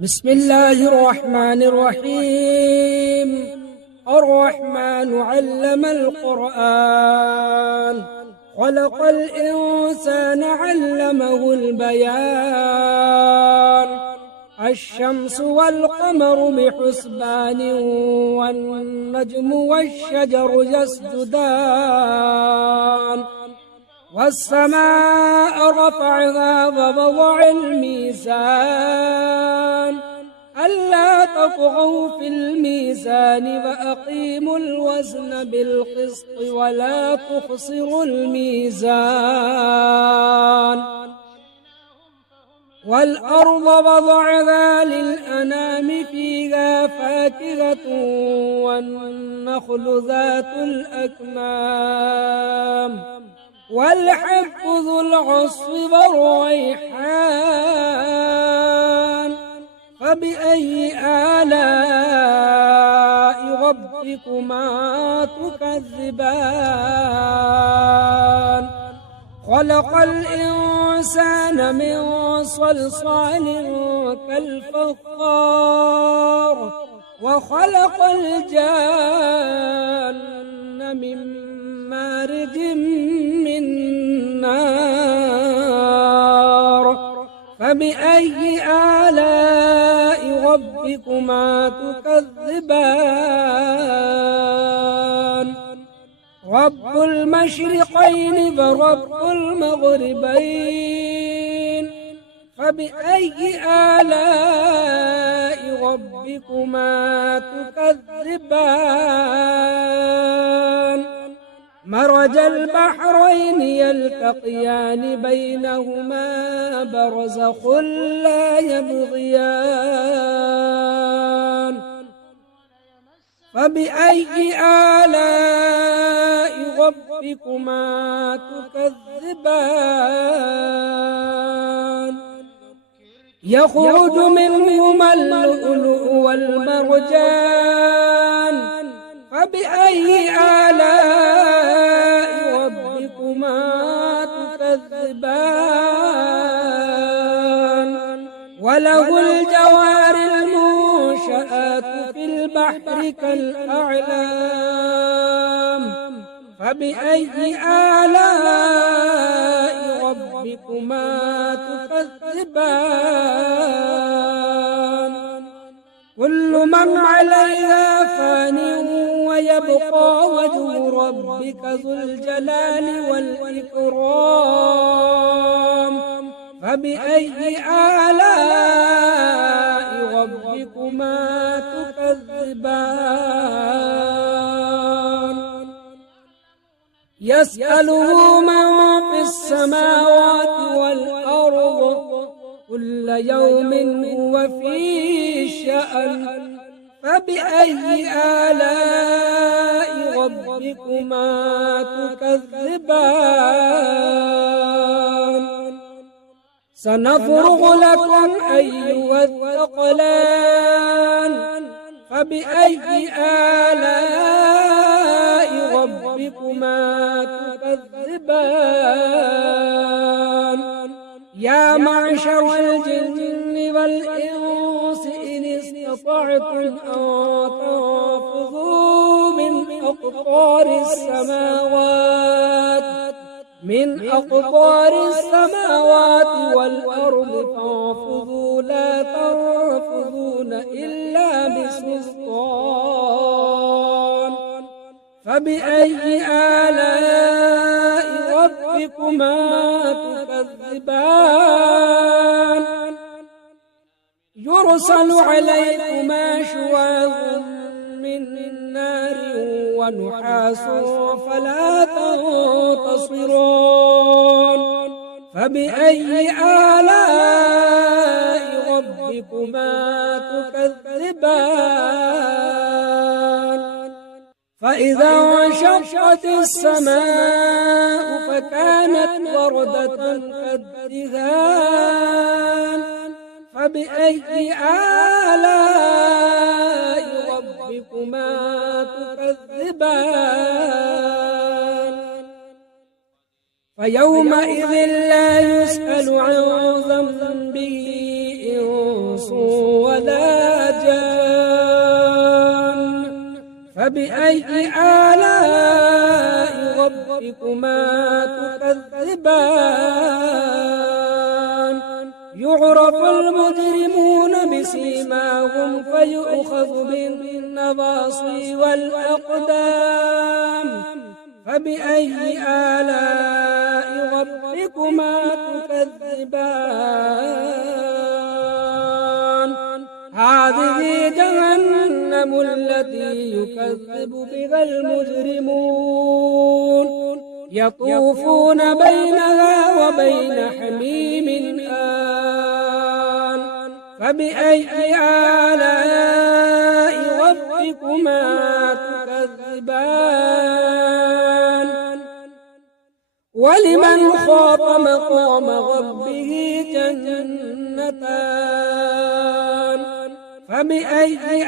بسم الله الرحمن الرحيم. الرحمن علم القرآن، خلق الإنسان علمه البيان. الشمس والقمر بحسبان، والنجم والشجر يسجدان. والسماء رفعها ووضع الميزان، ألا تطغوا في الميزان وأقيموا الوزن بالقسط ولا تخسروا الميزان. والأرض وضعها للأنام، فيها فاكهة والنخل ذات الأكمام، والحب ذو العصف والريحان. فبأي آلاء ربكما تكذبان؟ خلق الإنسان من صلصال كالفخار، وخلق الجان من مارج من نار. فبأي آلاء ربكما تكذبان؟ رب المشرقين ورب المغربين، فبأي آلاء ربكما تكذبان؟ مرج البحرين يلتقيان، بينهما برزخ لا يبغيان. فبأي آلاء ربكما تكذبان؟ يخرج منهما اللؤلؤ والمرجان، فبأي آلاء ربكما تكذبان؟ وله الجوار المنشآت في البحر كالأعلام، فبأي آلاء ربكما تكذبان؟ كل من عليها فان، ويبقى وجه ربك ذو الجلال والإكرام. فبأي آلاء ربكما تكذبان؟ يسأله من في السماوات والأرض، كل يوم هو في شأن. فبأي آلاء ربكما تكذبان؟ سنفرغ لكم أيها الثقلان، فبأي آلاء ربكما تكذبان؟ يا معشر الجن والإنس إن استطعتم أن تنفذوا من أقطار السماوات والأرض، فانفذوا لا تنفذون إلا بسلطان. فبأي آلاء ربكما تكذبان؟ يرسل عليكما شواظ من نار ونحاس فلا تنتصران. فبأي آلاء ربكما تكذبان؟ فإذا انشقت السماء فكانت وردة كالدهان. فبأي آلاء ربكما تكذبان؟ فيومئذ لا يسأل عن ذنبه إنس فبأي آلاء ربكما تكذبان يعرف المجرمون بسيماهم فيؤخذ بالنواصي والأقدام فبأي آلاء ربكما تكذبان هذه جهنم التي يكذب بها المجرمون يطوفون بينها وبين حميم آن فبأي آلاء ربكما تكذبان ولمن خاف مقام ربه جنتان فبأي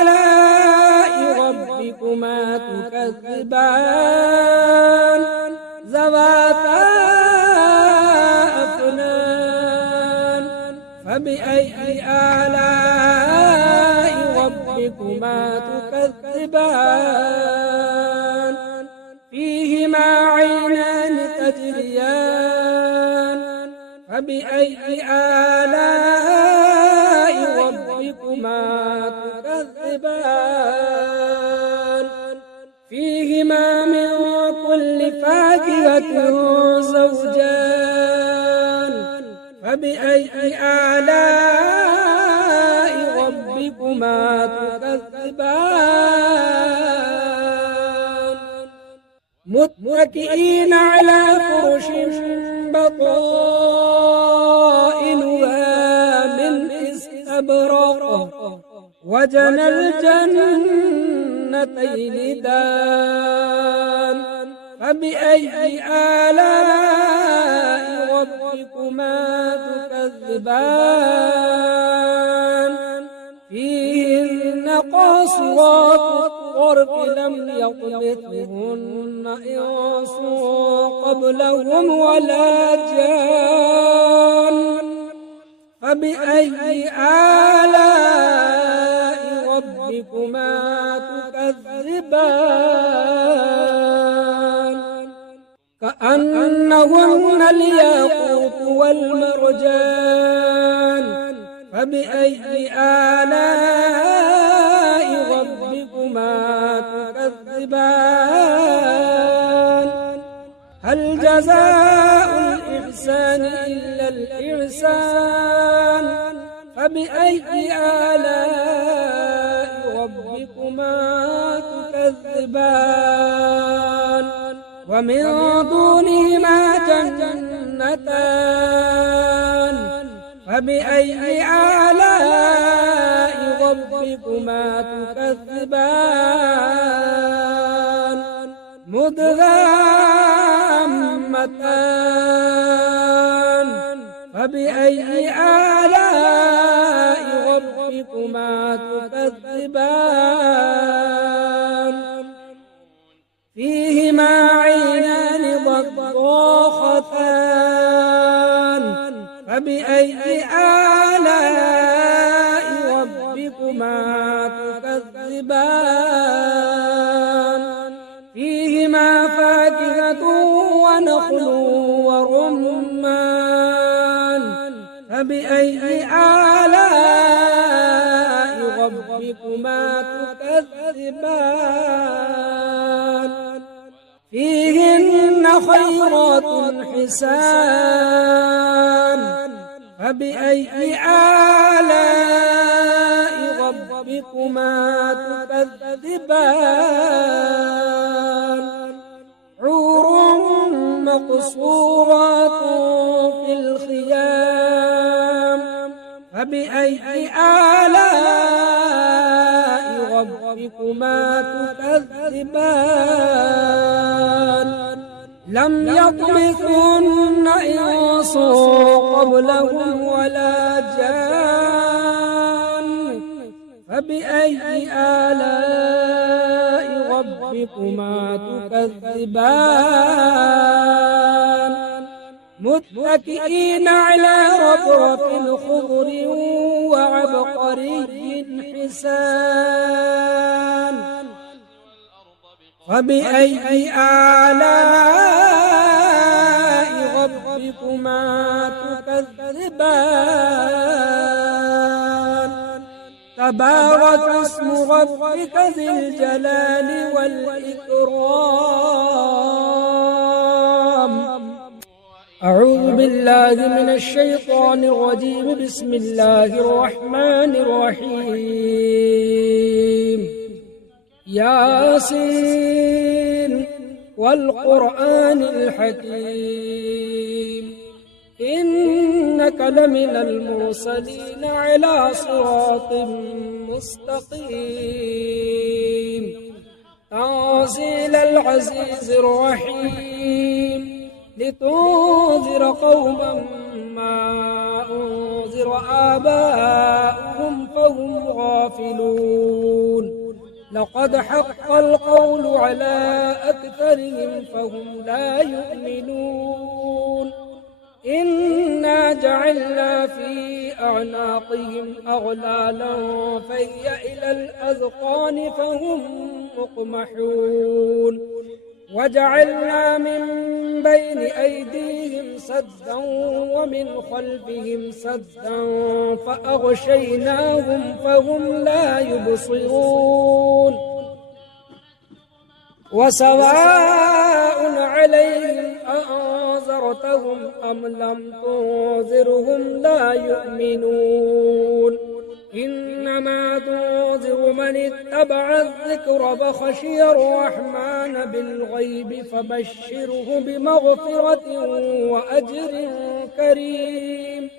آلاء ربكما تكذبان ذواتا أفنان فبأي آلاء ربكما تكذبان فيهما عينان تجريان فبأي آلاء ربكما تكذبان فيهما من كل فاكهة زوجان فبأي آلاء ربكما تكذبان متكئين على فرش بطائنها من استبرق وجنى الجنتين دان فبأي آلاء ربكما تكذبان فيهن قاصرات الطرف لم يطمثهن إنس قبلهم ولا جان فبأي آلاء ربكما تكذبان كأنهن الياقوت والمرجان فبأي آلاء ربكما تكذبان هل جزاء الإحسان إلا الإحسان فبأي آلاء ربكما تكذبان ومن دونهما جنتان فبأي آلاء ربكما تكذبان مدغامتان فبأي آلاء ربكما تكذبان فيهما عينان ضاختان فبأي آلاء ربكما تكذبان فيهما فاكهة ونخل ورمان فبأي آلاء ربكما تكذبان فيهن خيرات حسان فبأي آلاء ربكما تكذبان حور مقصورات في الخيام فبأي آلاء ربكما تكذبان لم يطمثهن إنس قبلهم ولا جان فبأي آلاء ربكما تكذبان متكئين على رفرف خضر وعبقري حسان فبأي آلاء ربكما تكذبان تبارك اسم ربك ذي الجلال والإكرام أعوذ بالله من الشيطان الرجيم بسم الله الرحمن الرحيم ياسين والقرآن الحكيم إنك لمن المرسلين على صراط مستقيم تنزيل العزيز الرحيم لتنذر قوما ما أنذر آباؤهم فهم غافلون لقد حق القول على أكثرهم فهم لا يؤمنون إنا جعلنا في أعناقهم أغلالا فهي إلى الأذقان فهم مقمحون وجعلنا من بين أيديهم سدا ومن خلفهم سدا فأغشيناهم فهم لا يبصرون وسواء عليهم أأنذرتهم أم لم تنذرهم لا يؤمنون إنما تنذر من اتبع الذكر فخشي الرحمن بالغيب فبشره بمغفرة وأجر كريم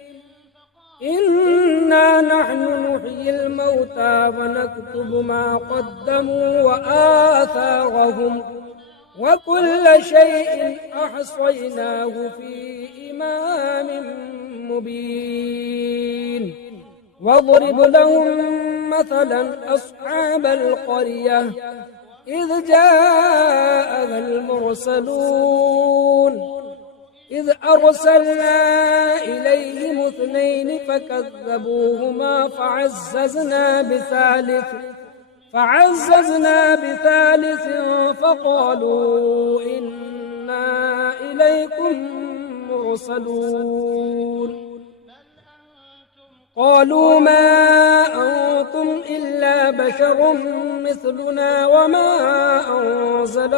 إنا نحن نحيي الموتى ونكتب ما قدموا وآثارهم وكل شيء أحصيناه في إمام مبين واضرب لهم مثلا أصحاب القرية إذ جاءها المرسلون إذ أرسلنا إليهم 2 فكذبوهما فعززنا بثالث فقالوا إنا إليكم مرسلون قالوا ما أنتم إلا بشر مثلنا وما أنزل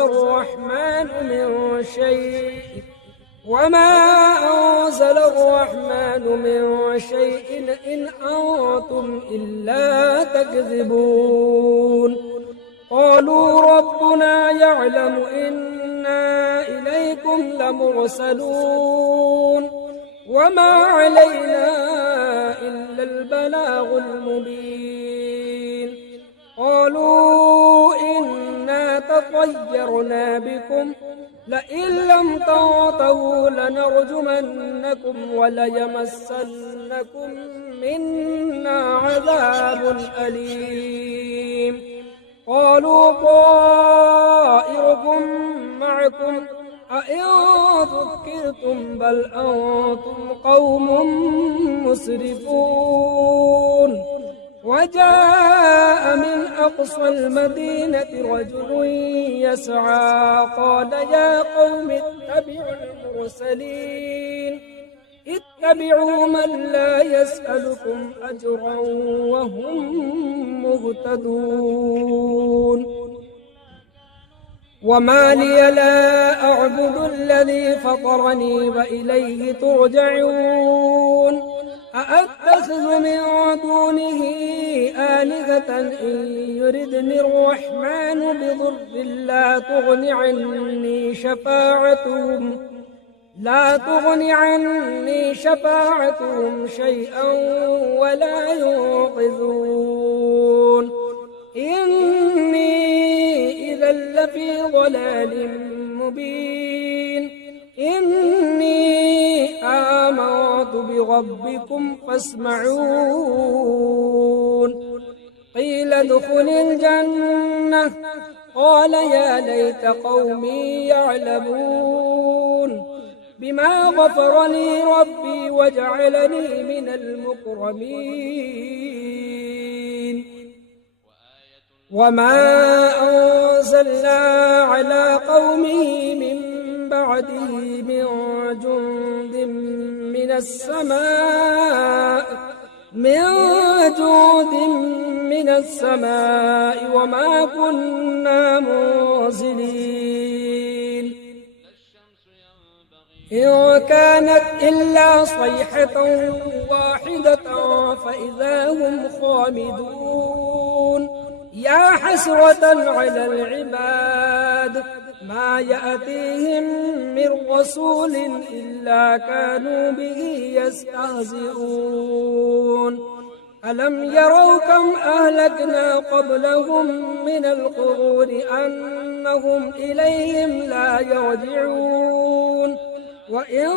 الرحمن من شيء إن أنتم إلا تكذبون قالوا ربنا يعلم إنا إليكم لمرسلون وما علينا إلا البلاغ المبين قالوا إنا تطيرنا بكم لئن لم تنتهوا لنرجمنكم وليمسنكم منا عذاب أليم قالوا طائركم معكم أئن ذكرتم بل أنتم قوم مسرفون وجاء من أقصى المدينة رجل يسعى قال يا قوم اتبعوا المرسلين اتبعوا من لا يسألكم أجرا وهم مهتدون وما لي لا أعبد الذي فطرني وإليه ترجعون أأتخذ من دونه آلهة إن يردني الرحمن بضر لا تغن عني شفاعتهم شيئا ولا ينقذون إني إذا لفي ضلال مبين إني آمنت بربكم فاسمعون قيل ادخل الجنة قال يا ليت قومي يعلمون بما غفر لي ربي وجعلني من المكرمين وما أرسلنا على قومه من بعده من جند من السماء وما كنا منزلين إن كانت إلا صيحة واحدة فإذا هم خامدون يا حسرة على العباد ما يأتيهم من رسول إلا كانوا به يستهزئون ألم يروا كم أهلكنا قبلهم من القرون أنهم إليهم لا يرجعون وإن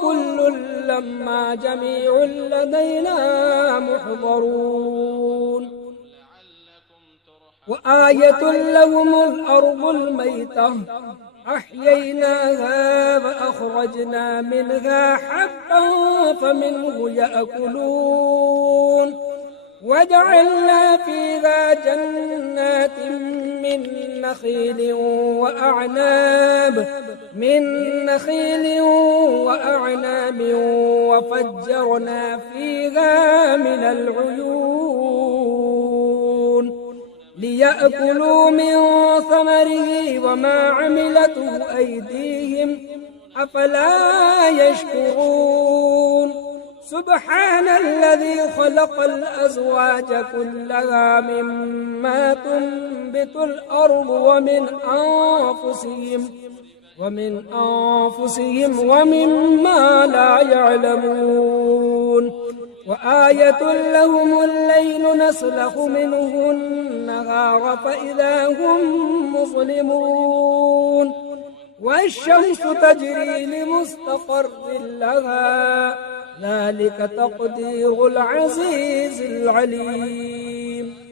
كل لما جميع لدينا محضرون وآية لهم الأرض الميتة أحييناها وأخرجنا منها حبا فمنه يأكلون وجعلنا فيها جنات من نخيل وأعناب وفجرنا فيها من العيون ليأكلوا من ثمره وما عملته أيديهم أفلا يشكرون سبحان الذي خلق الأزواج كلها مما تنبت الأرض ومن أنفسهم ومما لا يعلمون وآية لهم الليل نسلخ منه النهار فإذا هم مظلمون والشمس تجري لمستقر لها ذلك تقدير العزيز العليم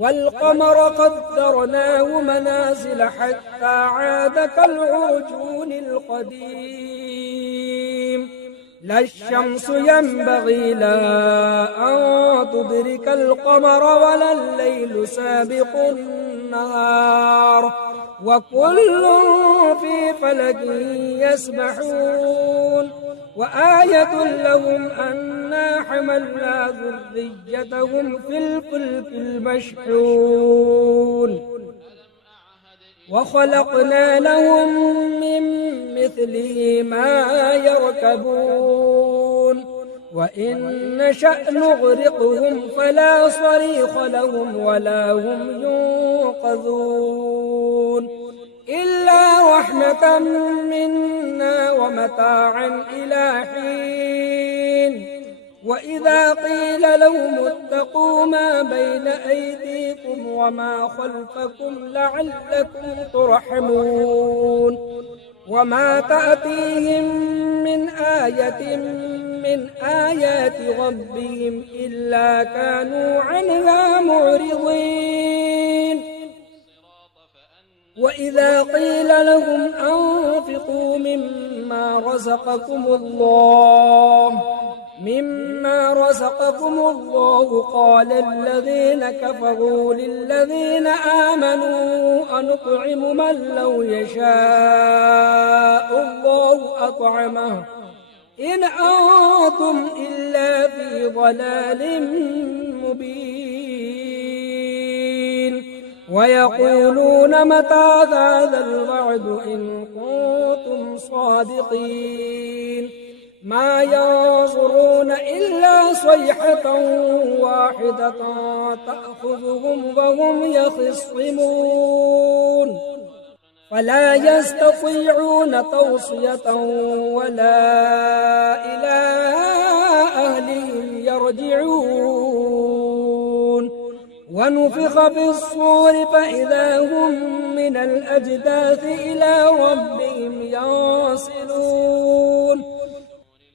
والقمر قدرناه منازل حتى عاد كالعرجون القديم لا الشمس ينبغي لها أن تدرك القمر ولا الليل سابق النهار وكل في فلك يسبحون وآية لهم أنا حملنا ذريتهم في الفلك المشحون وخلقنا لهم من مثله ما يركبون وإن نشأ نغرقهم فلا صريخ لهم ولا هم ينقذون إلا رحمة منا ومتاعا إلى حين وإذا قيل لهم اتقوا ما بين أيديكم وما خلفكم لعلكم ترحمون وما تأتيهم من آية من آيات ربهم إلا كانوا عنها معرضين وإذا قيل لهم أنفقوا مما رزقكم الله قال الذين كفروا للذين آمنوا أنطعم من لو يشاء الله أطعمه إن أنتم إلا في ضلال مبين ويقولون متى هذا الوعد إن كنتم صادقين ما ينظرون إلا صيحة واحدة تأخذهم وهم يخصمون فلا يستطيعون توصية ولا إلى أهلهم يرجعون ونفخ في الصور فإذا هم من الأجداث إلى ربهم ينسلون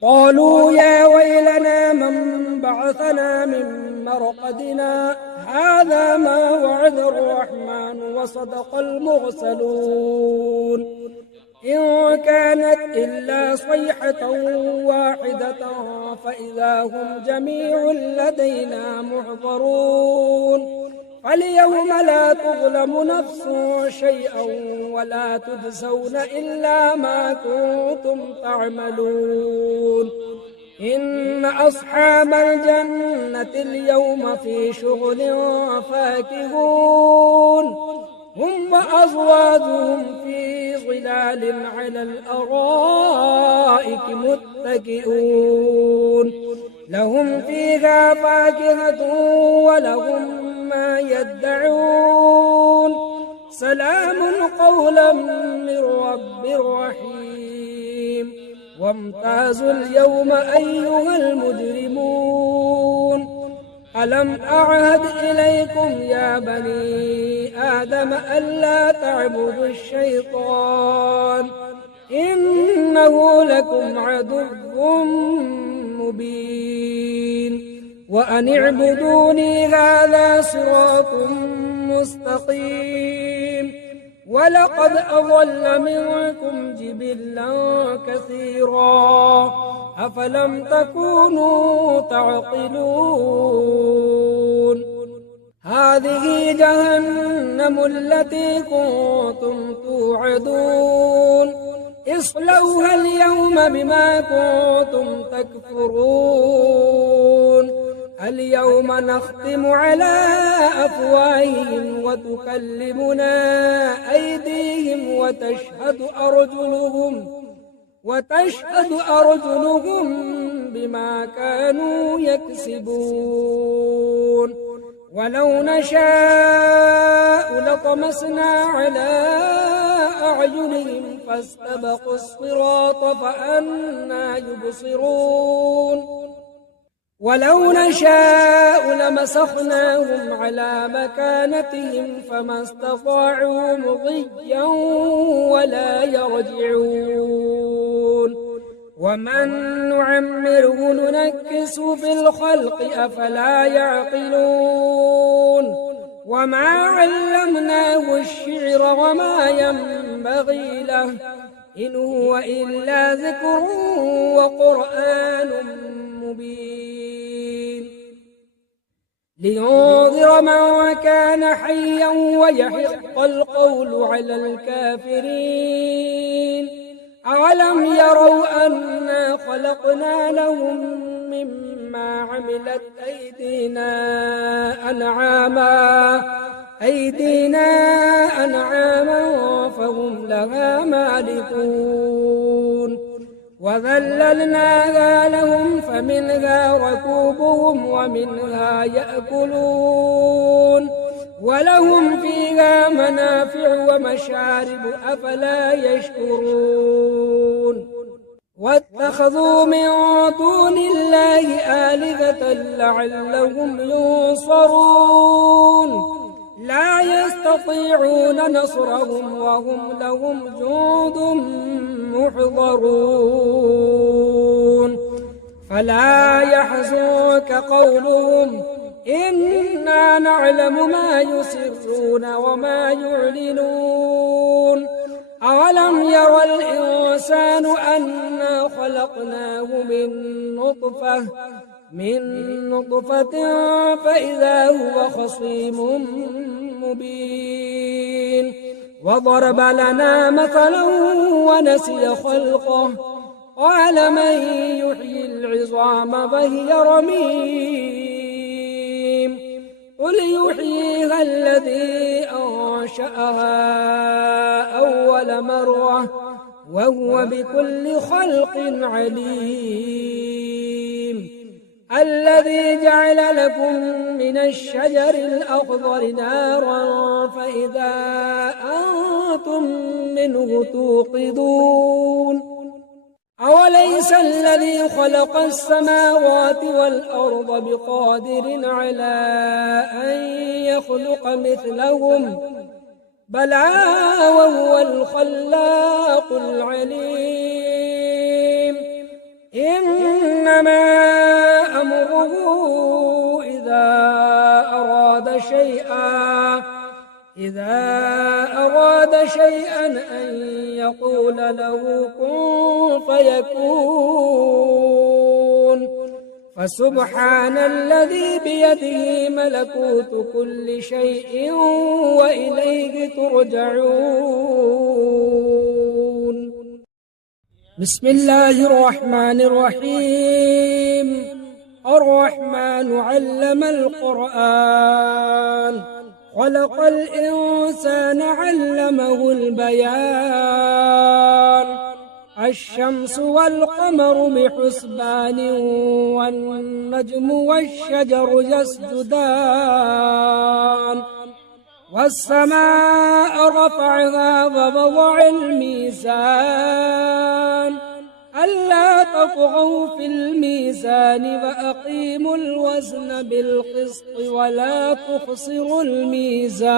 قالوا يا ويلنا من بعثنا من مرقدنا هذا ما وعد الرحمن وصدق المرسلون إن كانت إلا صيحة واحدة فإذا هم جميع لدينا محضرون فاليوم لا تظلم نفس شيئا ولا تجزون إلا ما كنتم تعملون إن أصحاب الجنة اليوم في شغل فاكهون هم وأزواجهم في ظلال على الأرائك متكئون لهم فيها فاكهة ولهم ما يدعون سلام قولا من رب رحيم وامتازوا اليوم أيها المجرمون ألم أعهد إليكم يا بني آدم ألا تعبدوا الشيطان إنه لكم عدو مبين وأن اعبدوني هذا صراط مستقيم ولقد أضل منكم جبلا كثيرا أفلم تكونوا تعقلون هذه جهنم التي كنتم توعدون اصلوها اليوم بما كنتم تكفرون اليوم نختم على أفواههم وتكلمنا أيديهم وتشهد أرجلهم بما كانوا يكسبون ولو نشاء لطمسنا على أعينهم فاستبقوا الصراط فأنى يبصرون ولو نشاء لمسخناهم على مكانتهم فما استطاعوا مضيا ولا يرجعون ومن نعمره ننكس في الخلق أفلا يعقلون وما علمناه الشعر وما ينبغي له إن هو إلا ذكر وقرآن مبين لينذر من كان حيا ويحق القول على الكافرين أولم يروا أنا خلقنا لهم مما عملت أيدينا أنعاما فهم لها مالكون وذللناها لهم فمنها ركوبهم ومنها يأكلون ولهم فيها منافع ومشارب أفلا يشكرون واتخذوا من دون الله آلهة لعلهم ينصرون لا يستطيعون نصرهم وهم لهم جند محضرون فلا يحزنك قولهم إنا نعلم ما يسرون وما يعلنون أولم ير الإنسان أنا خلقناه من نطفة فإذا هو خصيم مبين وضرب لنا مثلا ونسي خلقه قال من يحيي العظام فهي رميم قل يحييها الذي أنشأها أول مرة وهو بكل خلق عليم الذي جعل لكم من الشجر الأخضر نارا فإذا أنتم منه توقدون أوليس الذي خلق السماوات والأرض بقادر على أن يخلق مثلهم بلى وهو الخلاق العليم إنما أمره إذا أراد شيئا أن يقول له كن فيكون فسبحان الذي بيده ملكوت كل شيء وإليه ترجعون. بسم الله الرحمن الرحيم. الرحمن علم القرآن، خلق الإنسان علمه البيان. الشمس والقمر بحسبان والنجم والشجر يسجدان. والسماء رفعها ووضع الميزان ألا تطغوا في الميزان وأقيموا الوزن بالقسط ولا تخسروا الميزان.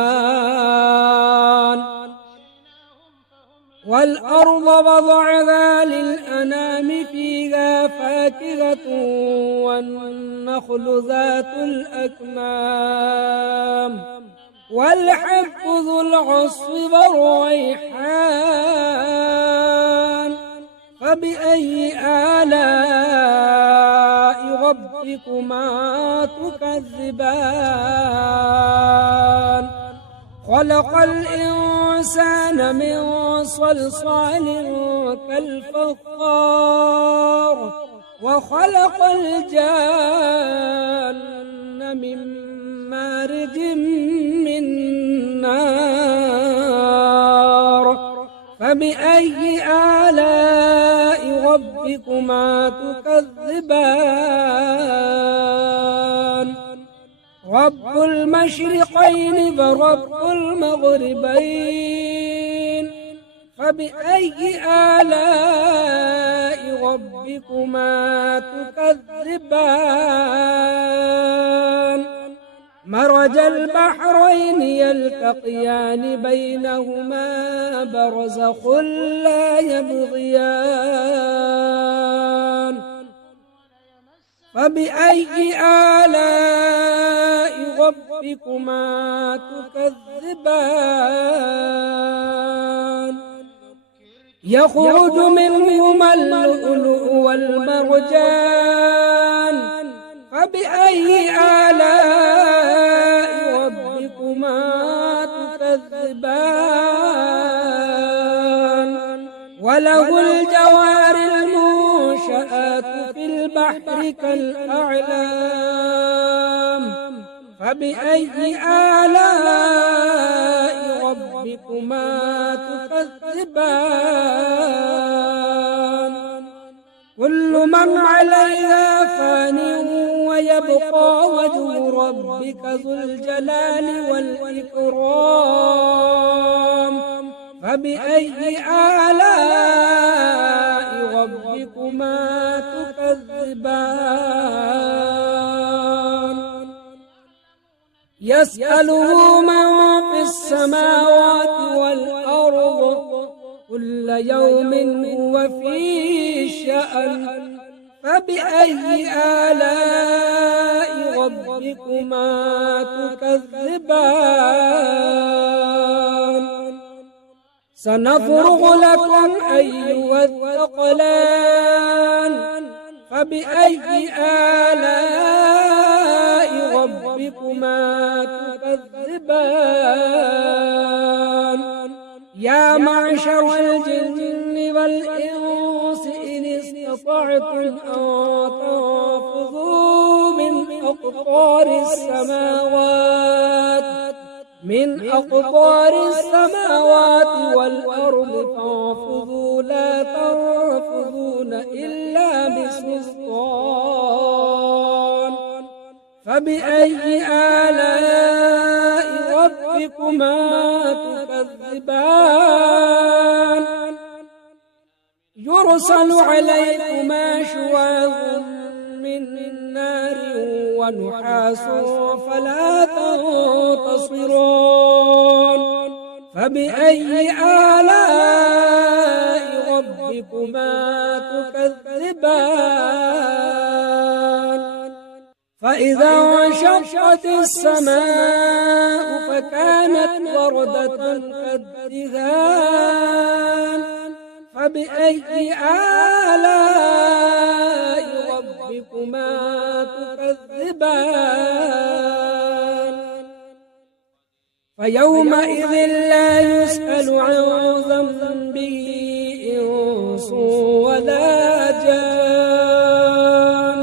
والأرض وضعها للأنام فيها فاكهة والنخل ذات الأكمام والحب ذو العصف والريحان. فبأي آلاء ربكما تكذبان؟ خلق الإنسان من صلصال كالفخار وخلق الجان من مارج من نار. فبأي آلاء ربكما تكذبان؟ رب المشرقين ورب المغربين. فبأي آلاء ربكما تكذبان؟ مرج البحرين يلتقيان بينهما برزخ لا يبغيان. فبأي آلاء ربكما تكذبان؟ يخرج منهما اللؤلؤ والمرجان. فبأي آلاء ربكما تكذبان؟ وله الجوار المنشآت في البحر كالأعلام. فبأي آلاء ربكما تكذبان؟ كل من عليها فان ويبقى وجه ربك ذو الجلال والإكرام. فبأي آلاء ربكما تكذبان؟ يسأله من في السماوات والأرض كل يوم هو في شأن. فبأي آلاء ربكما تكذبان؟ سنفرغ لكم أيها الثقلان. فبأي آلاء ربكما تكذبان؟ يا معشر الجن والإنس إن استطعتم أن تنفذوا من أقطار السماوات والأرض فانفذوا لا تنفذون إلا بسلطان. فبأي آلاء ربكما تكذبان؟ يرسل عليكما شواظ من نار ونحاس فلا تنتصرون. فبأي آلاء ربكما تكذبان؟ فإذا انشقت السماء فكانت وردة كالدهان. فبأي آلاء ربكما ربكما تكذبان فيومئذ لا يسأل عن ذنبه إنس ولا جان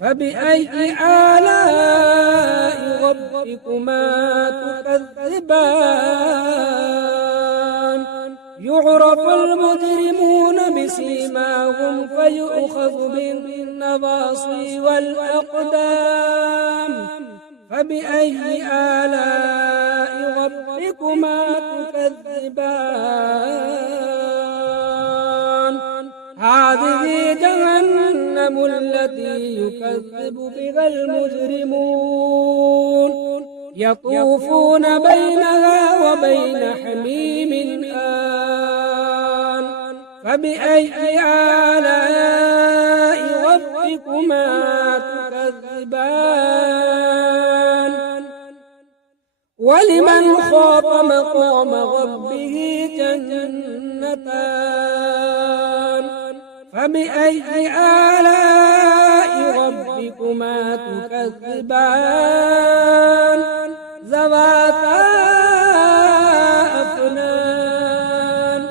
فبأي آلاء ربكما تكذبان يعرف المجرمون بسيماهم فيؤخذ بالنواصي والأقدام فبأي آلاء ربكما تكذبان هذه جهنم التي يكذب بها المجرمون يطوفون بينها وبين حميم آن فبأي آلاء ربكما تكذبان ولمن خاف مقام ربه جنتان فبأي آلاء ربكما تكذبان ذواتا أفنان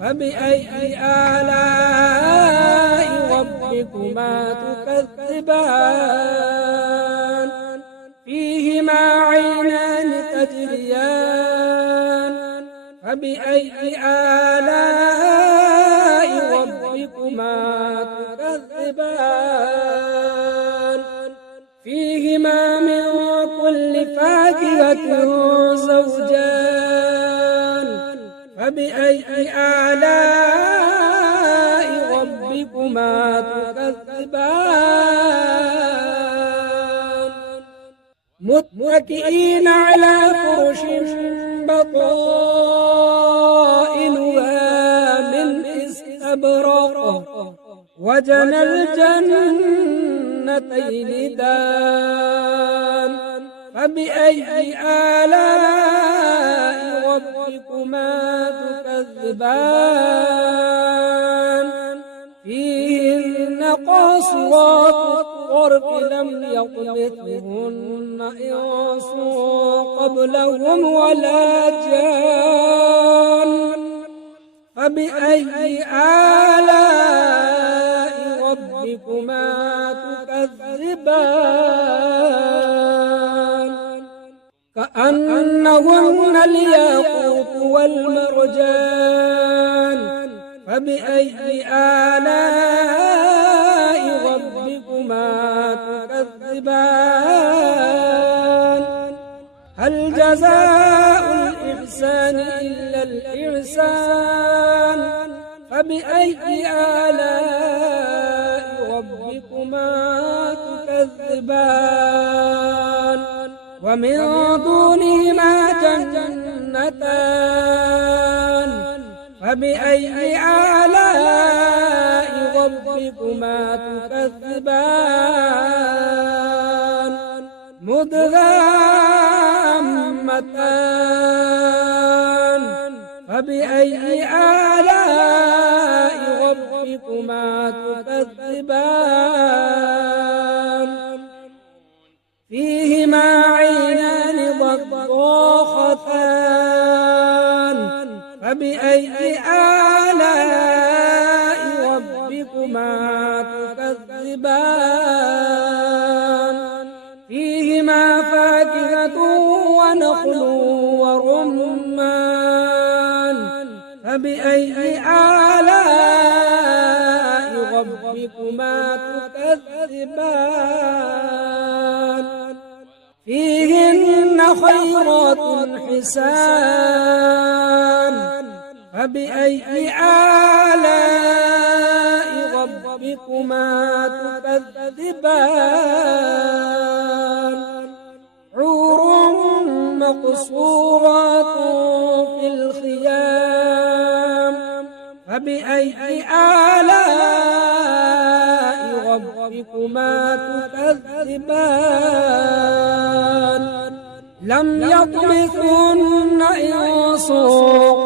فبأي آلاء ربكما تكذبان فيهما عينان تجريان فبأي آلاء ربكما تكذبان فيهما من كل فاكهة زوجان فبأي آلاء ربكما تكذبان متكئين على فرش بطائنها من استبرق وجنى الجنتين دان فبأي آلاء ربكما تكذبان فيهن قاصرات الطرف لم يطمثهن إنس قبلهم ولا جان فبأي آلاء ربكما تكذبان كأنهن الياقوت والمرجان فبأي آلاء ربكما تكذبان هل جزاء الإحسان إلا الإحسان فبأي آلاء ربكما تكذبان ومن دونهما جنتان فبأي آلاء ربكما تكذبان مدهامتان فبأي آلاء ربكما تكذبان فيهما عينان ضاختان فبأي آلاء ربكما تكذبان فيهما فاكهة ونخل ورمان فبأي آلاء ربكما تكذبان فيهن خيرات حسان فبأي آلاء ربكما تكذبان حور مقصورات في الخيام فبأي آلاء ربكما تكذبان لم يطمثهن إنس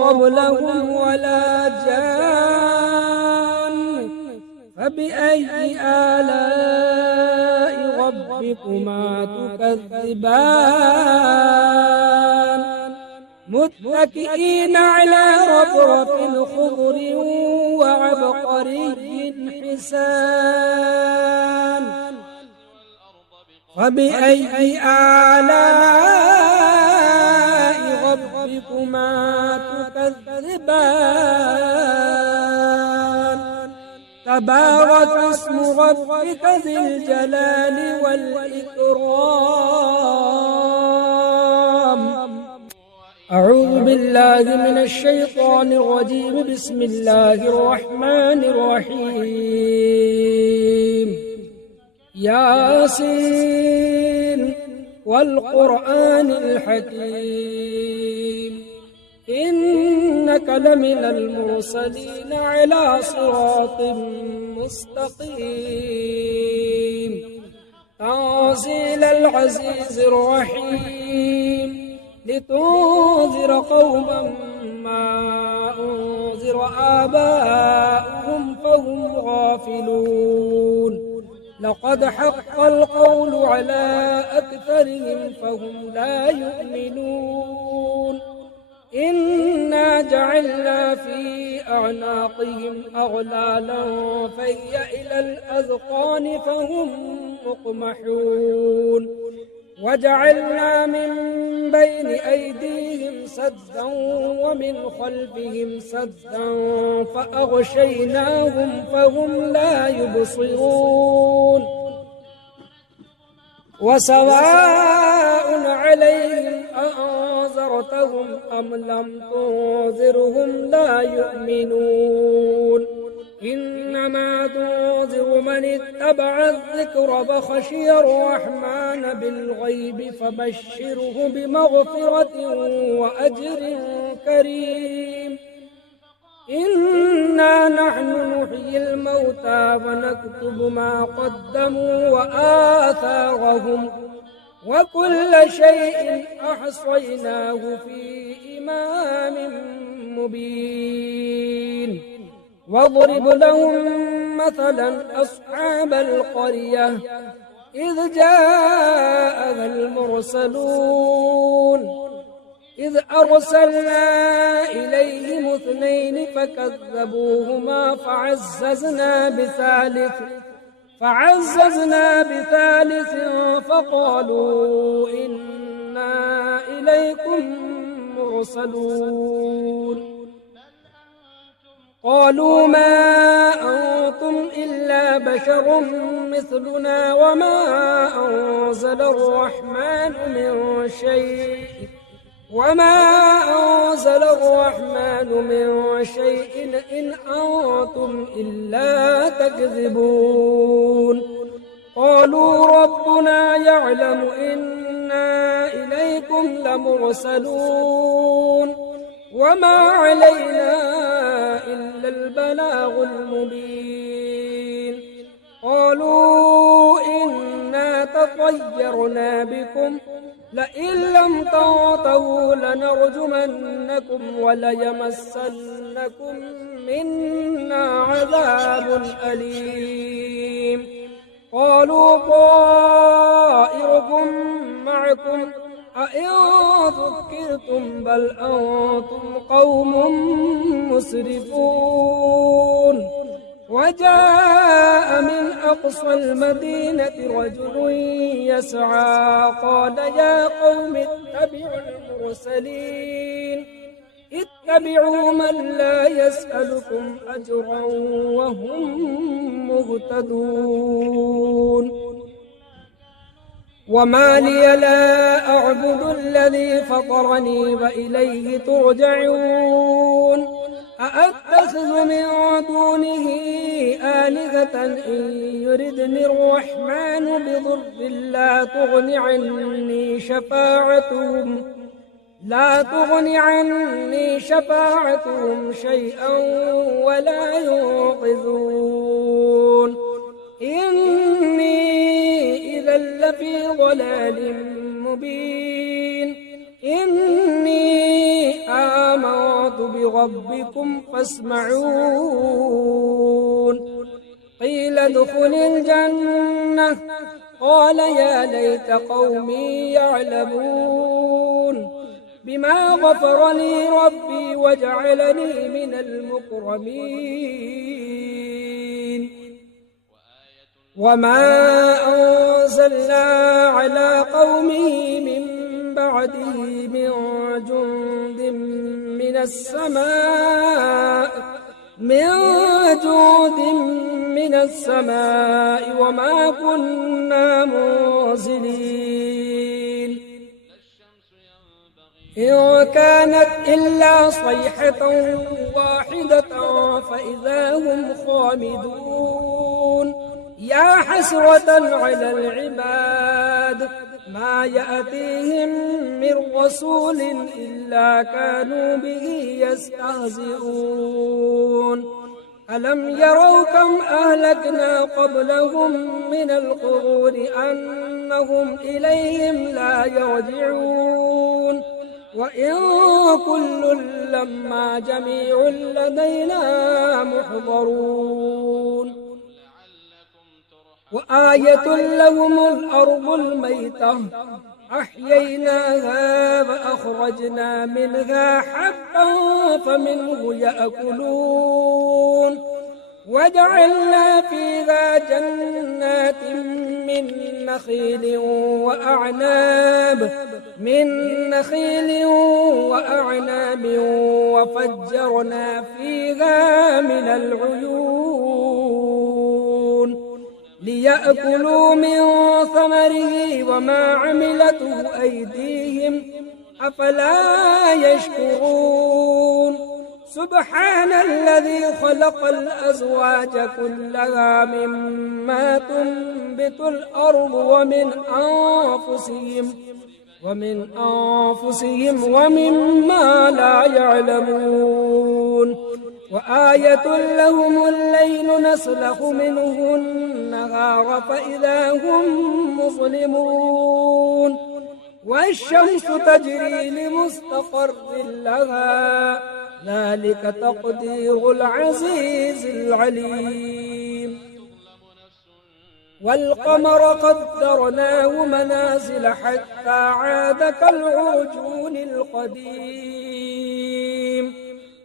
قبلهم ولا جان فبأي آلاء ربكما تكذبان متكئين على رفرف خضر وعبقري حسان فبأي آلاء ربكما تكذبان تبارك اسم ربك ذي الجلال والإكرام أعوذ بالله من الشيطان الرجيم بسم الله الرحمن الرحيم ياسين والقرآن الحكيم إنك لمن المرسلين على صراط مستقيم تنزيل العزيز الرحيم لتنذر قوما ما أنذر آباؤهم فهم غافلون لقد حق القول على أكثرهم فهم لا يؤمنون إنا جعلنا في أعناقهم أغلالا فهي إلى الأذقان فهم مقمحون وجعلنا من بين أيديهم سدا ومن خلفهم سدا فأغشيناهم فهم لا يبصرون وسواء عليهم أأنذرتهم أم لم تنذرهم لا يؤمنون إنما تنذر من اتبع الذكر فخشي الرحمن بالغيب فبشره بمغفرة وأجر كريم إنا نحن نحيي الموتى ونكتب ما قدموا وآثارهم وكل شيء أحصيناه في إمام مبين واضرب لهم مثلا أصحاب القرية إذ جاءها المرسلون إذ أرسلنا إليهم اثنين فكذبوهما فعززنا بثالث فقالوا إنا إليكم مرسلون قالوا ما أنتم إلا بشر مثلنا وما أنزل الرحمن من شيء إن أنتم إلا تكذبون قالوا ربنا يعلم إنا إليكم لمرسلون وما علينا إلا البلاغ المبين قالوا إنا تطيرنا بكم لئن لم تنتهوا لنرجمنكم وليمسنكم منا عذاب أليم قالوا طائركم معكم أئن ذكرتم بل أنتم قوم مسرفون وجاء من أقصى المدينة رجل يسعى قال يا قوم اتبعوا المرسلين اتبعوا من لا يسألكم أجرا وهم مهتدون وما لي لا أعبد الذي فطرني وإليه ترجعون أأتخذ من دونه آلهة إن يردني الرحمن بضر لا تغن عني شفاعتهم شيئا ولا ينقذون إني إذا لفي ضلال مبين إني آمنت بربكم فاسمعون قيل ادخل الجنة قال يا ليت قومي يعلمون بما غفر لي ربي وجعلني من المكرمين وما أنزلنا على قومه من بعده من جند من السماء وما كنا منزلين إن كانت إلا صيحة واحدة فإذا هم خامدون يا حسرة على العباد ما يأتيهم من رسول إلا كانوا به يستهزئون ألم يروا كم أهلكنا قبلهم من القرون أنهم إليهم لا يرجعون وإن كل لما جميع لدينا محضرون وآية لهم الأرض الميتة أحييناها فأخرجنا منها حبا فمنه يأكلون وجعلنا فيها جنات من نخيل وأعناب وفجرنا فيها من العيون ليأكلوا من ثمره وما عملته أيديهم أفلا يشكرون سبحان الذي خلق الأزواج كلها مما تنبت الأرض ومن أنفسهم ومما لا يعلمون وآية لهم الليل نسلخ منه النهار فإذا هم مظلمون والشمس تجري لمستقر لها ذلك تقدير العزيز العليم والقمر قدرناه منازل حتى عاد كالعرجون القديم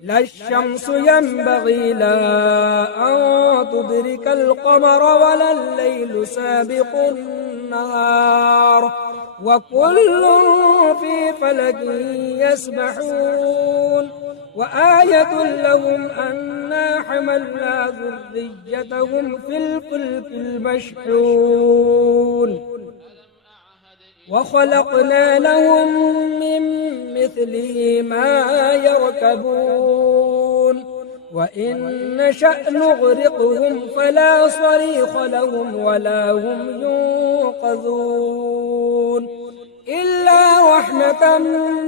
لا الشمس ينبغي لها أن تدرك القمر ولا الليل سابق النهار وكل في فلك يسبحون وآية لهم أنا حملنا ذريتهم في الفلك المشحون وخلقنا لهم من مثله ما يركبون وإن نشأ نغرقهم فلا صريخ لهم ولا هم ينقذون إلا رحمة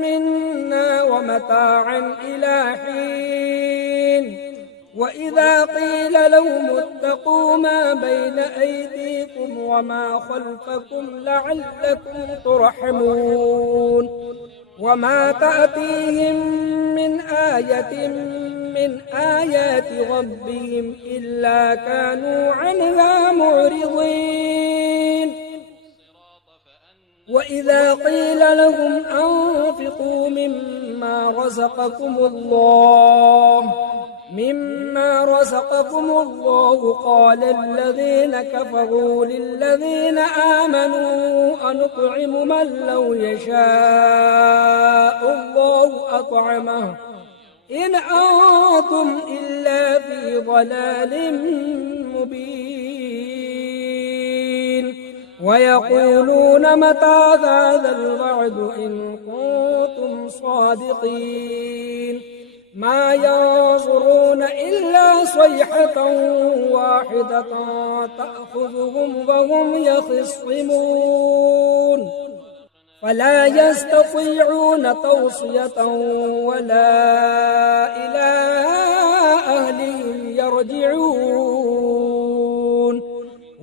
منا ومتاعا إلى حين وإذا قيل لهم اتقوا ما بين أيديكم وما خلفكم لعلكم ترحمون وما تأتيهم من آية من آيات ربهم إلا كانوا عنها معرضين وإذا قيل لهم أنفقوا مما رزقكم الله قال الذين كفروا للذين آمنوا أنطعم من لو يشاء الله أطعمه إن أنتم إلا في ضلال مبين ويقولون متى هذا الوعد إن كنتم صادقين ما ينظرون إلا صيحة واحدة تأخذهم وهم يخصمون فلا يستطيعون توصية ولا إلى أهلهم يرجعون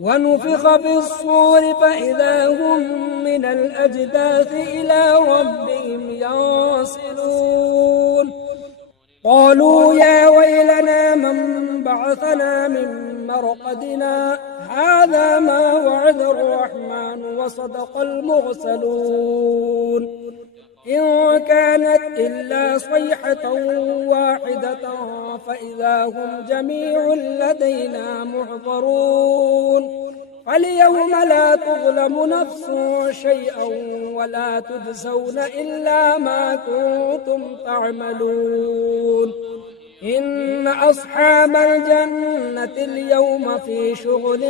ونفخ في الصور فإذا هم من الأجداث إلى ربهم ينسلون قالوا يا ويلنا من بعثنا من مرقدنا هذا ما وعد الرحمن وصدق المرسلون إن كانت إلا صيحة واحدة فإذا هم جميع لدينا محضرون فاليوم لا تظلم نفس شيئا ولا تجزون إلا ما كنتم تعملون إن أصحاب الجنة اليوم في شغل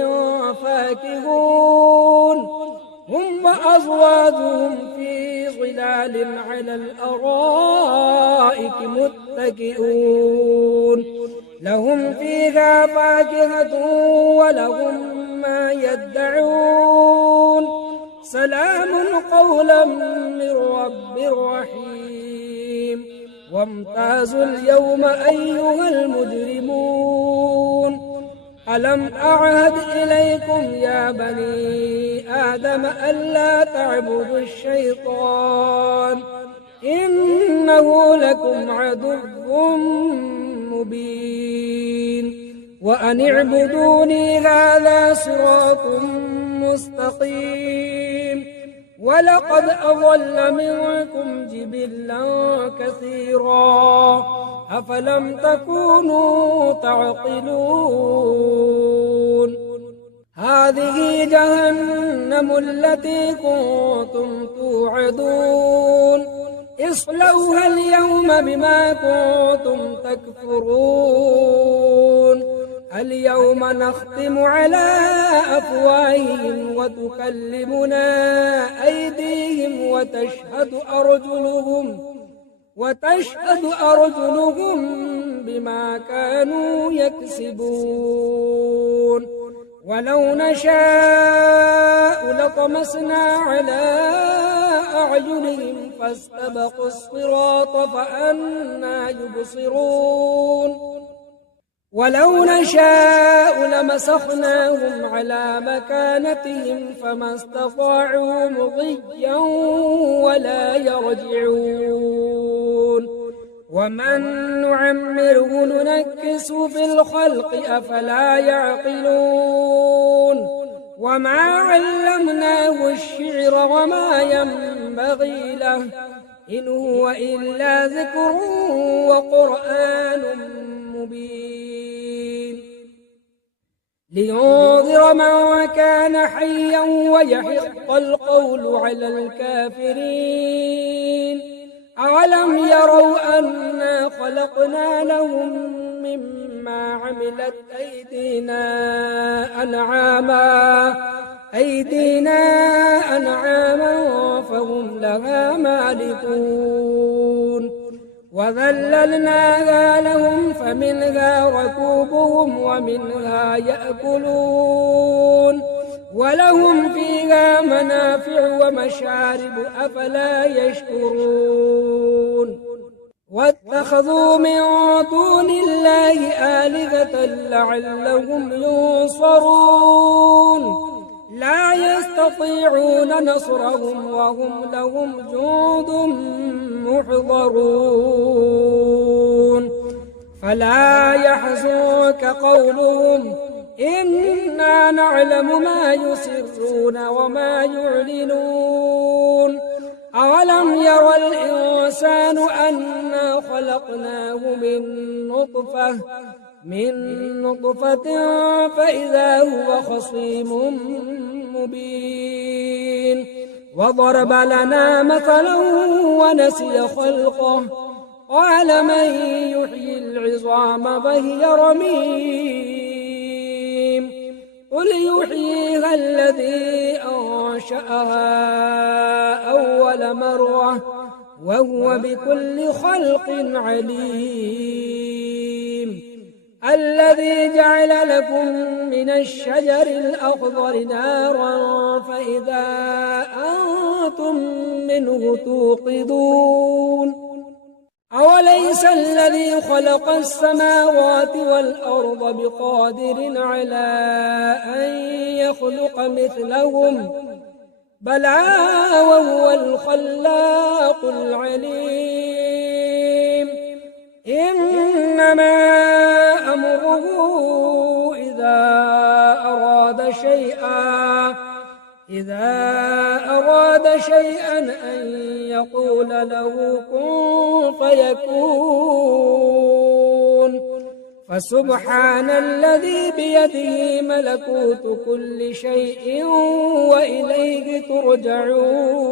فاكهون هم وأزواجهم في ظلال على الأرائك متكئون لهم فيها فاكهة ولهم ما يدعون سلام قولا من رب رحيم وامتازوا اليوم أيها المجرمون ألم أعهد إليكم يا بني آدم ألا تعبدوا الشيطان إنه لكم عدو مبين وأن اعبدوني هذا صراط مستقيم ولقد أضل منكم جبلا كثيرا أفلم تكونوا تعقلون هذه جهنم التي كنتم توعدون اصلوها اليوم بما كنتم تكفرون اليوم نختم على أفواههم وتكلمنا أيديهم وتشهد أرجلهم بما كانوا يكسبون ولو نشاء لطمسنا على أعينهم فاستبقوا الصراط فأنى يبصرون ولو نشاء لمسخناهم على مكانتهم فما استطاعوا مضيا ولا يرجعون ومن نعمره ننكسه في الخلق أفلا يعقلون وما علمناه الشعر وما ينبغي له إن هو إلا ذكر وقرآن مبين لينذر من كان حيا ويحق القول على الكافرين أولم يروا أنا خلقنا لهم مما عملت أيدينا أنعاما فهم لها مالكون وذللناها لهم فمنها ركوبهم ومنها يأكلون ولهم فيها منافع ومشارب أفلا يشكرون واتخذوا من دون الله آلهة لعلهم ينصرون لا يستطيعون نصرهم وهم لهم جند محضرون فلا يحزنك قولهم إنا نعلم ما يسرون وما يعلنون أولم يرى الإنسان أنا خلقناه من نطفة فإذا هو خصيم مبين وضرب لنا مثلا ونسي خلقه قال من يحيي العظام فهي رميم قل يحييها الذي أنشأها أول مرة وهو بكل خلق عليم الذي جعل لكم من الشجر الأخضر نارا فإذا أنتم منه توقدون أوليس الذي خلق السماوات والأرض بقادر على أن يخلق مثلهم بلى وهو الخلاق العليم إنما أمره إذا أراد شيئا أن يقول له كن فيكون. فسبحان الذي بيده ملكوت كل شيء وإليه ترجعون.